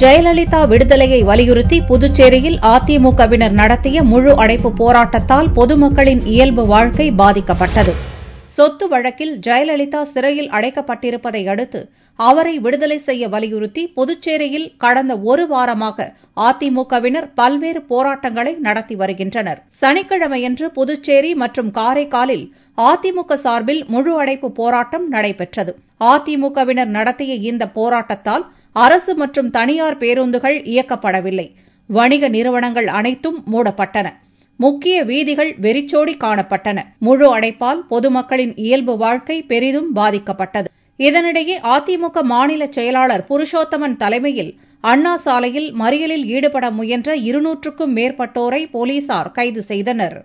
ஜெயலலிதா விடுதலையை வலியுறுத்தி புதுச்சேரியில் அதிமுகவினர் நடத்திய முழு அடைப்பு போராட்டத்தால் பொதுமக்களின் இயல்பு வாழ்க்கை பாதிக்கப்பட்டது. சொத்து வழக்கில் ஜெயலலிதா சிறையில் அடைக்கப்பட்டிருப்பதை அடுத்து அவரை விடுதலை செய்ய வலியுறுத்தி புதுச்சேரியில் கடந்த ஒரு வாரமாக அதிமுகவினர் பல்வேறு போராட்டங்களை நடத்தி வருகின்றனர். சனிக்கிழமையன்று புதுச்சேரி மற்றும் காரைக்காலில் அதிமுக சார்பில் முழு அடைப்பு போராட்டம் நடைபெற்றது. அதிமுகவினர் நடத்திய இந்த போராட்டத்தால் அரசு மற்றும் தனியார் பேருந்துகள் இயக்கப்படவில்லை. வணிக நிறுவனங்கள் அனைத்தும் மூடப்பட்டன. முக்கிய வீதிகள் வெறிச்சோடி காணப்பட்டன. முழு அடைப்பால் பொதுமக்களின் இயல்பு வாழ்க்கை பெரிதும் பாதிக்கப்பட்டது. இதனிடையே அதிமுக மாநில செயலாளர் புருஷோத்தமன் தலைமையில் அண்ணா சாலையில் மறியலில் ஈடுபட முயன்ற 200க்கும் மேற்பட்டோரை போலீசார் கைது செய்தனர்.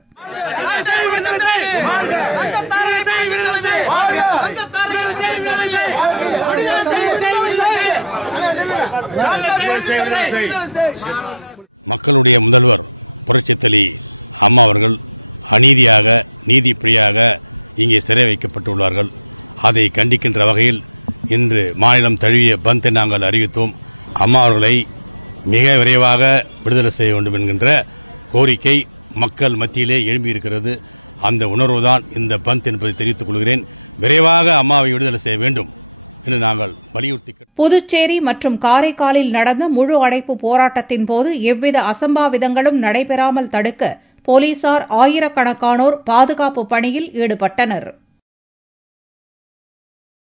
புதுச்சேரி மற்றும் காரைக்காலில் நடந்த முழு அடைப்பு போராட்டத்தின்போது எவ்வித அசம்பாவிதங்களும் நடைபெறாமல் தடுக்க போலீசார் ஆயிரக்கணக்கானோர் பாதுகாப்பு பணியில் ஈடுபட்டனர்.